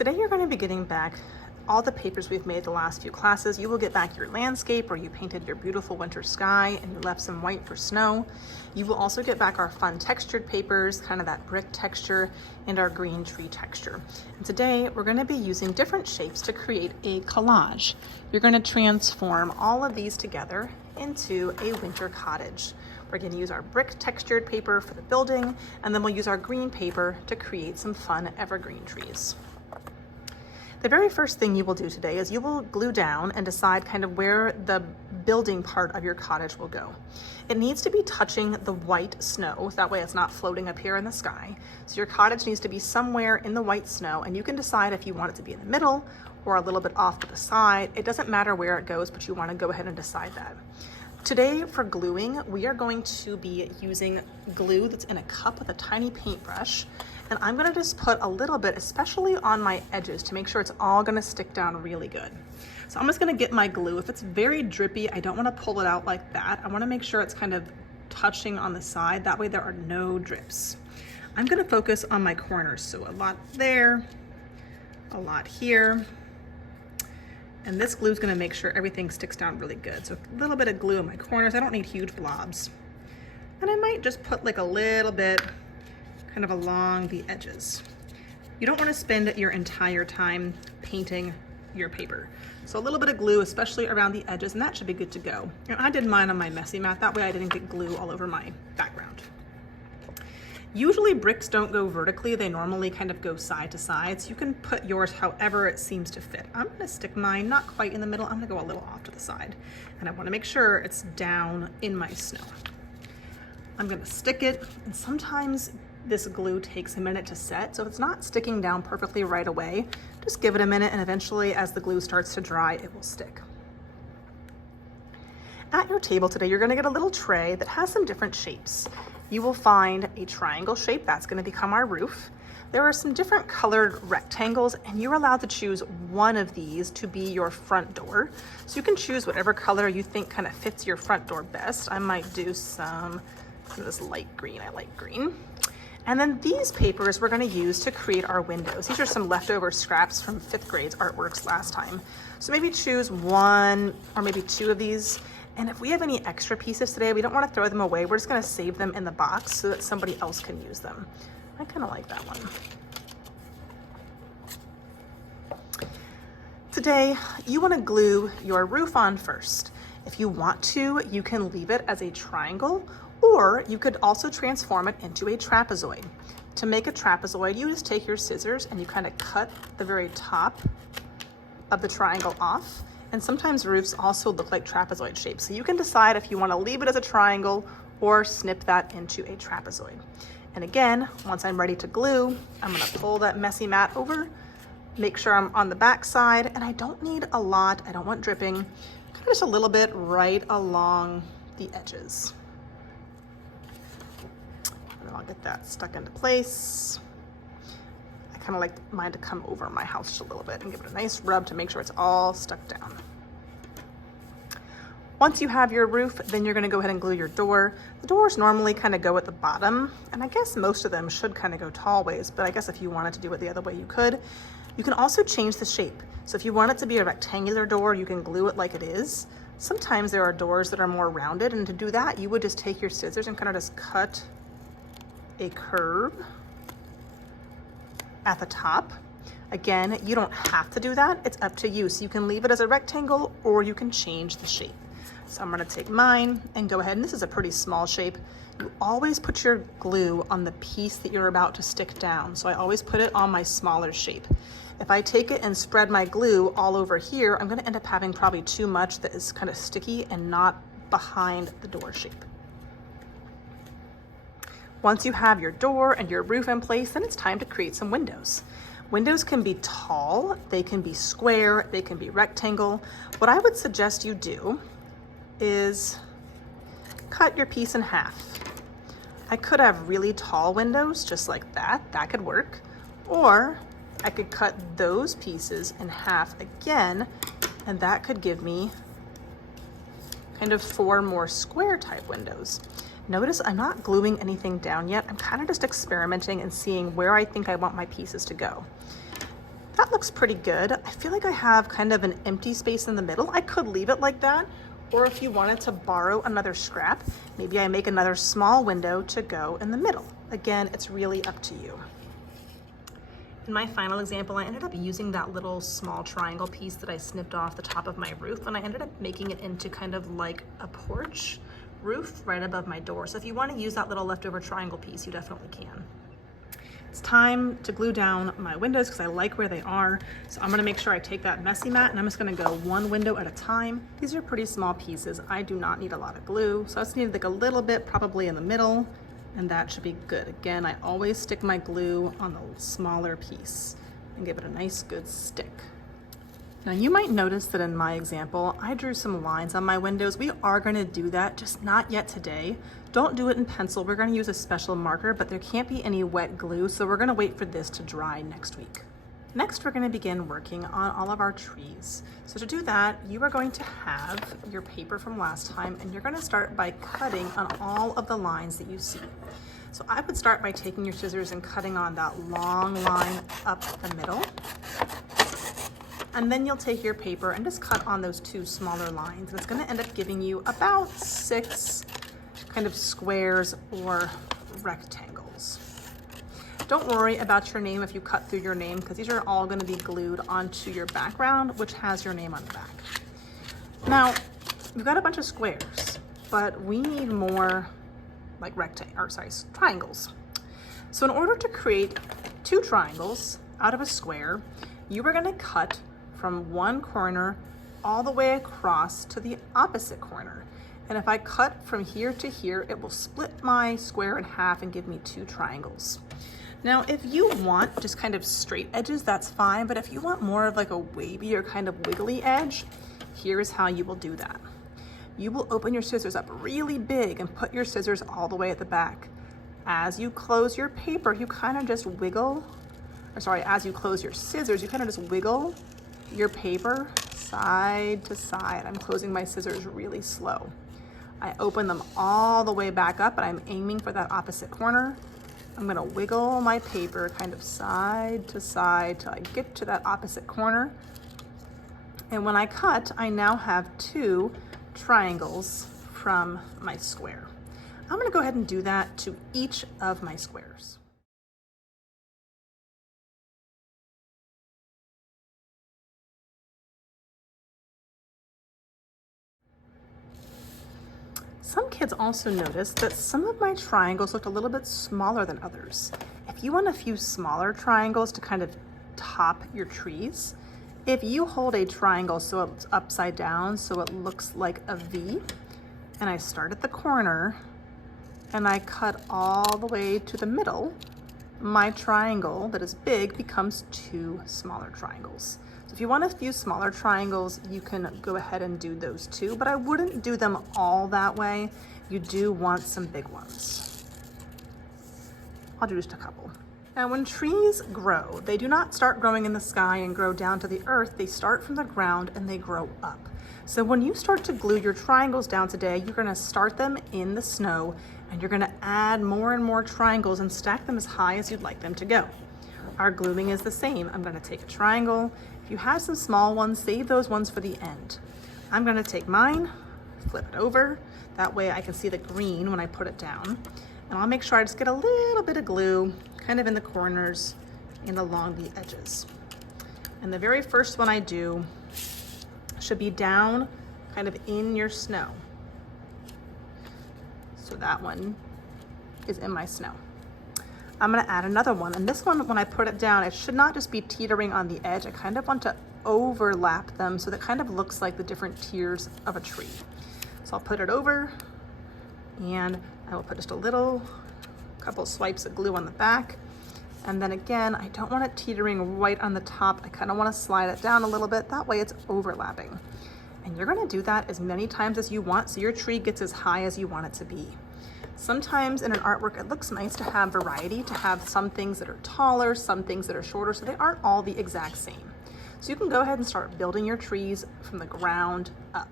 Today you're going to be getting back all the papers we've made the last few classes. You will get back your landscape, or you painted your beautiful winter sky and you left some white for snow. You will also get back our fun textured papers, kind of that brick texture, and our green tree texture. And today we're going to be using different shapes to create a collage. You're going to transform all of these together into a winter cottage. We're going to use our brick textured paper for the building, and then we'll use our green paper to create some fun evergreen trees. The very first thing you will do today is you will glue down and decide kind of where the building part of your cottage will go. It needs to be touching the white snow, that way it's not floating up here in the sky. So your cottage needs to be somewhere in the white snow, and you can decide if you want it to be in the middle or a little bit off to the side. It doesn't matter where it goes, but you want to go ahead and decide that. Today for gluing, we are going to be using glue that's in a cup with a tiny paintbrush. And I'm gonna just put a little bit, especially on my edges, to make sure it's all gonna stick down really good. So I'm just gonna get my glue. If it's very drippy, I don't wanna pull it out like that. I wanna make sure it's kind of touching on the side. That way there are no drips. I'm gonna focus on my corners. So a lot there, a lot here. And this glue is gonna make sure everything sticks down really good. So a little bit of glue in my corners. I don't need huge blobs. And I might just put like a little bit kind of along the edges. You don't want to spend your entire time painting your paper. So a little bit of glue, especially around the edges, and that should be good to go. And I did mine on my messy mat. That way I didn't get glue all over my background. Usually bricks don't go vertically. They normally kind of go side to side. So you can put yours however it seems to fit. I'm gonna stick mine not quite in the middle. I'm gonna go a little off to the side. And I wanna make sure it's down in my snow. I'm gonna stick it, and sometimes this glue takes a minute to set, so if it's not sticking down perfectly right away, just give it a minute, and eventually as the glue starts to dry, it will stick. At your table today, you're gonna get a little tray that has some different shapes. You will find a triangle shape, that's gonna become our roof. There are some different colored rectangles, and you're allowed to choose one of these to be your front door. So you can choose whatever color you think kind of fits your front door best. I might do some of this light green, I like green. And then these papers we're going to use to create our windows. These are some leftover scraps from 5th grade's artworks last time. So maybe choose one or maybe two of these. And if we have any extra pieces today, we don't want to throw them away. We're just going to save them in the box so that somebody else can use them. I kind of like that one. Today, you want to glue your roof on first. If you want to, you can leave it as a triangle, or you could also transform it into a trapezoid. To make a trapezoid, you just take your scissors and you kind of cut the very top of the triangle off. And sometimes roofs also look like trapezoid shapes. So you can decide if you want to leave it as a triangle or snip that into a trapezoid. And again, once I'm ready to glue, I'm going to pull that messy mat over, make sure I'm on the back side, and I don't need a lot. I don't want dripping, kind of just a little bit right along the edges. And I'll get that stuck into place. I kind of like mine to come over my house just a little bit and give it a nice rub to make sure it's all stuck down. Once you have your roof, then you're going to go ahead and glue your door. The doors normally kind of go at the bottom, and I guess most of them should kind of go tall ways, but I guess if you wanted to do it the other way, you could. You can also change the shape. So if you want it to be a rectangular door, you can glue it like it is. Sometimes there are doors that are more rounded, and to do that, you would just take your scissors and kind of just cut a curve at the top. Again, you don't have to do that. It's up to you. So you can leave it as a rectangle, or you can change the shape. So I'm gonna take mine and go ahead, and this is a pretty small shape. You always put your glue on the piece that you're about to stick down. So I always put it on my smaller shape. If I take it and spread my glue all over here, I'm gonna end up having probably too much that is kind of sticky and not behind the door shape. Once you have your door and your roof in place, then it's time to create some windows. Windows can be tall, they can be square, they can be rectangle. What I would suggest you do is cut your piece in half. I could have really tall windows just like that, that could work. Or I could cut those pieces in half again, and that could give me kind of 4 more square type windows. Notice I'm not gluing anything down yet. I'm kind of just experimenting and seeing where I think I want my pieces to go. That looks pretty good. I feel like I have kind of an empty space in the middle. I could leave it like that, or if you wanted to borrow another scrap, maybe I make another small window to go in the middle. Again, it's really up to you. In my final example, I ended up using that little small triangle piece that I snipped off the top of my roof, and I ended up making it into kind of like a porch roof right above my door. So if you want to use that little leftover triangle piece, you definitely can. It's time to glue down my windows because I like where they are. So I'm gonna make sure I take that messy mat and I'm just gonna go one window at a time. These are pretty small pieces. I do not need a lot of glue. So I just need like a little bit probably in the middle, and that should be good. Again, I always stick my glue on the smaller piece and give it a nice good stick. Now you might notice that in my example, I drew some lines on my windows. We are gonna do that, just not yet today. Don't do it in pencil. We're gonna use a special marker, but there can't be any wet glue, so we're gonna wait for this to dry next week. Next, we're gonna begin working on all of our trees. So to do that, you are going to have your paper from last time, and you're gonna start by cutting on all of the lines that you see. So I would start by taking your scissors and cutting on that long line up the middle. And then you'll take your paper and just cut on those two smaller lines. And it's gonna end up giving you about 6 kind of squares or rectangles. Don't worry about your name if you cut through your name, because these are all gonna be glued onto your background, which has your name on the back. Now, we've got a bunch of squares, but we need more like triangles. So in order to create 2 triangles out of a square, you are gonna cut from one corner all the way across to the opposite corner. And if I cut from here to here, it will split my square in half and give me 2 triangles. Now, if you want just kind of straight edges, that's fine. But if you want more of like a wavy or kind of wiggly edge, here's how you will do that. You will open your scissors up really big and put your scissors all the way at the back. As you close your paper, you kind of just wiggle, as you close your scissors, you kind of just wiggle your paper side to side. I'm closing my scissors really slow. I open them all the way back up and I'm aiming for that opposite corner. I'm gonna wiggle my paper kind of side to side till I get to that opposite corner. And when I cut, I now have 2 triangles from my square. I'm gonna go ahead and do that to each of my squares. Some kids also noticed that some of my triangles looked a little bit smaller than others. If you want a few smaller triangles to kind of top your trees, if you hold a triangle so it's upside down so it looks like a V, and I start at the corner and I cut all the way to the middle, my triangle that is big becomes 2 smaller triangles. So if you want a few smaller triangles, you can go ahead and do those too, but I wouldn't do them all that way. You do want some big ones. I'll do just a couple. Now, when trees grow, they do not start growing in the sky and grow down to the earth. They start from the ground and they grow up. So when you start to glue your triangles down today, you're gonna start them in the snow and you're gonna add more and more triangles and stack them as high as you'd like them to go. Our gluing is the same. I'm gonna take a triangle. If you have some small ones, save those ones for the end. I'm gonna take mine, flip it over. That way I can see the green when I put it down. And I'll make sure I just get a little bit of glue kind of in the corners and along the edges. And the very first one I do should be down kind of in your snow. So that one is in my snow. I'm gonna add another one. And this one, when I put it down, it should not just be teetering on the edge. I kind of want to overlap them so that it kind of looks like the different tiers of a tree. So I'll put it over and I will put just a couple swipes of glue on the back. And then again, I don't want it teetering right on the top. I kind of want to slide it down a little bit. That way it's overlapping. And you're going to do that as many times as you want so your tree gets as high as you want it to be. Sometimes in an artwork, it looks nice to have variety, to have some things that are taller, some things that are shorter, so they aren't all the exact same. So you can go ahead and start building your trees from the ground up.